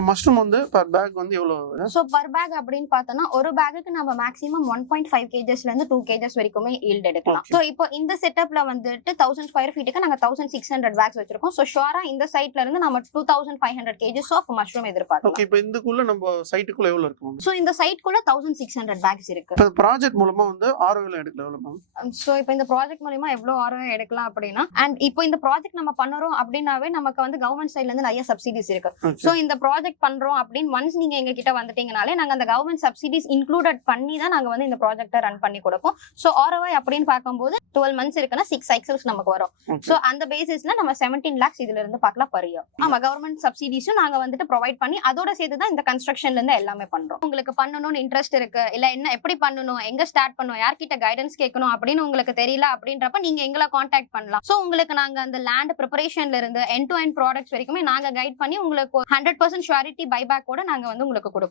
இப்போ மஷ்ரூம் வந்து per back வந்து எவ்வளவு? ஸோ பர் பேக் அப்படின்னு பார்த்தோம்னா ஒரு பேக்குக்கு நம்ம மேக்ஸிமம் 1.5 kgs ல இருந்து 2 kgs வரைக்குமே ஈல்ட் எடுக்கலாம். ஸோ இப்போ இந்த செட்டப்ல வந்துட்டு 1000 ஸ்கொயர் ஃபீட்டுக்கு நாங்க 1600 பேக்ஸ் வச்சிருக்கோம். ஸோ ஷுவரா இந்த சைட்ல இருந்து நம்ம 2500 kgs ஆஃப் மஷ்ரூம் எதிர்பார்க்கலாம். ஓகே, இப்போ இதுக்குள்ள நம்ம சைட்டுக்குள்ள எவ்வளவு இருக்கு? ஸோ இந்த சைட்குள்ள 1600 பேக்ஸ் இருக்கு. இப்போ ப்ராஜெக்ட் மூலமா வந்து ROI எடுக்கல எவ்வளவு மேம்? ஸோ இப்போ இந்த ப்ராஜெக்ட் மூலமா எவ்வளவு ROI எடுக்கலாம் அப்படின்னா, அண்ட் இப்போ இந்த ப்ராஜெக்ட் நம்ம பண்ணுறோம் அப்படின்னாவே நமக்கு வந்து கவர்மெண்ட் சைட்ல இருந்து நிறைய சப்சிடிஸ் இருக்கு. ஸோ இந்த ப்ராஜெக்ட் பண்றோம் அப்படின்னு ஒன்ஸ் நீங்க எங்க கிட்ட வந்துட்டீங்கனாலே நாங்க அந்த கவர்மெண்ட் சப்சிடிஸ் இன்க்ளூடட் பண்ணி தான் நாங்க வந்து இந்த ப்ராஜெக்ட்டை ரன் பண்ணி கொடுப்போம். ஸோ ROI அப்படின்னு பார்க்கும்போது 12 months இருக்குன்னா 6 cycles நமக்கு வரும். ஸோ அந்த பேசிஸ்ல நம்ம 17 lakhs இதுல இருந்து பார்க்கலாம் per year. ஆமா, கவர்மெண்ட் சப்சிடிஸும் நாங்க வந்துட்டு ப்ரொவைட் பண்ணி அதோட சேர்த்து தான் இந்த கன்ஸ்ட்ரக்ஷன்ல இருந்து எல்லாமே பண்றோம். உங்களுக்கு பண்ணணும்னு இன்ட்ரெஸ்ட் இருக்கு, இல்ல என்ன எப்படி பண்ணணும், எங்க ஸ்டார்ட் பண்ணணும், யார்கிட்ட கைடன்ஸ் கேட்கணும் அப்படின்னு உங்களுக்கு தெரியல அப்படின்றப்ப நீங்க எங்களை கான்டாக்ட் பண்ணலாம். ஸோ உங்களுக்கு நாங்க அந்த லேண்ட் ப்ரிப்பரேஷன்ல இருந்து எண்ட் டு எண்ட் ப்ராடக்ட்ஸ் வரைக்குமே நாங்க கைட் பண்ணி உங்களுக்கு 100% ஷுவரிட்டி பைபேக் கூட நாங்க வந்து உங்களுக்கு கொடுப்போம்.